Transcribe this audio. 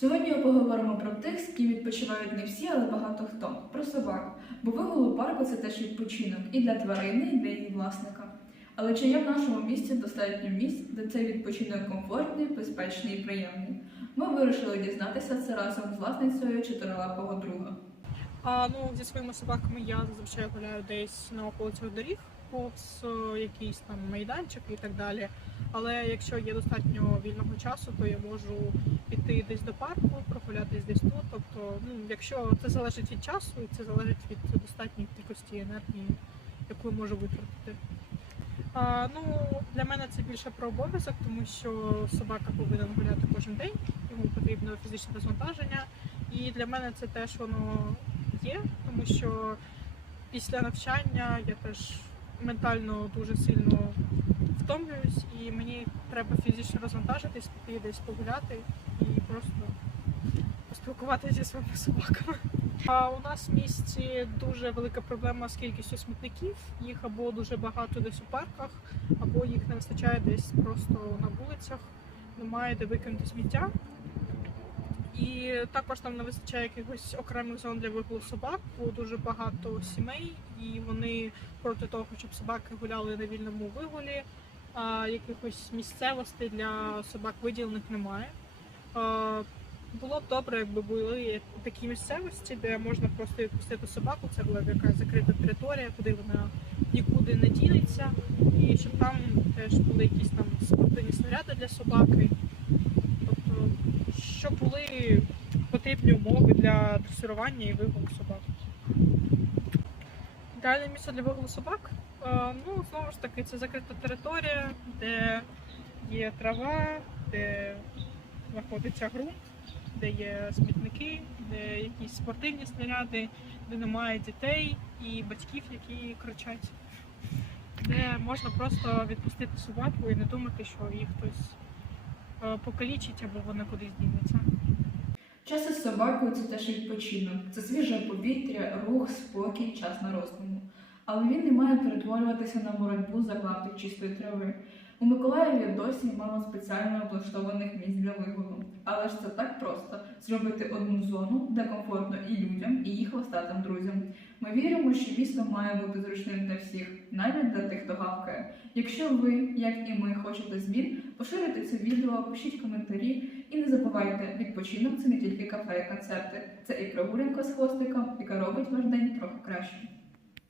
Сьогодні поговоримо про тих, з ким відпочивають не всі, але багато хто про собак. Бо вигул у парку це теж відпочинок і для тварини, і для її власника. Але чи є в нашому місті достатньо місць, де цей відпочинок комфортний, безпечний і приємний? Ми вирішили дізнатися це разом з власницею чотирилапого друга. А ну зі своїми собаками я зазвичай гуляю десь на околицях доріг, повз е, якісь там майданчики і так далі. Але якщо є достатньо вільного часу, то я можу піти десь до парку, прогулятись десь тут. Тобто, ну якщо це залежить від часу, і це залежить від достатньої кількості енергії, яку я можу витратити. А, ну для мене це більше про обов'язок, тому що собака повинна гуляти кожен день, йому потрібно фізичне розвантаження. І для мене це теж воно є, тому що після навчання я теж ментально дуже сильно втомлююсь, і мені треба фізично розвантажитись, піти десь погуляти і просто поспілкуватися зі своїми собаками. А у нас в місті дуже велика проблема з кількістю смітників. Їх або дуже багато десь у парках, або їх не вистачає десь просто на вулицях. Немає де викинути сміття. Також там не вистачає якихось окремих зон для вигулу собак, бо дуже багато сімей, і вони проти того, щоб собаки гуляли на вільному вигулі, а якихось місцевостей для собак виділених немає. Було б добре, якби були такі місцевості, де можна просто відпустити собаку, це була б якась закрита територія, куди вона нікуди не дінеться, і щоб там теж були якісь там спортивні снаряди для собаки. Тобто, щоб були потрібні умови для дресирування і вигулу собак. Ідеальне місце для вигулу собак. е, Ну, знову ж таки, це закрита територія, де є трава, де знаходиться ґрунт, де є смітники, де якісь спортивні снаряди, де немає дітей і батьків, які кричать. Де можна просто відпустити собаку і не думати, що їх хтось е, покалічить або вона кудись дінеться. Час із собакою це теж відпочинок, це свіже повітря, рух, спокій, час на роздуму. Але він не має перетворюватися на боротьбу за клаптик чистої трави. У Миколаєві досі мало спеціально облаштованих місць для вигулу. Але ж це так просто зробити одну зону, де комфортно і людям, і їх хвостатим друзям. Ми віримо, що місто має бути зручним для всіх, навіть для тих, хто гавкає. Якщо ви, як і ми, хочете змін, поширюйте це відео, пишіть коментарі і не забувайте, відпочинок це не тільки кафе і концерти, це і прогулянка з хвостиком, яка робить ваш день трохи краще.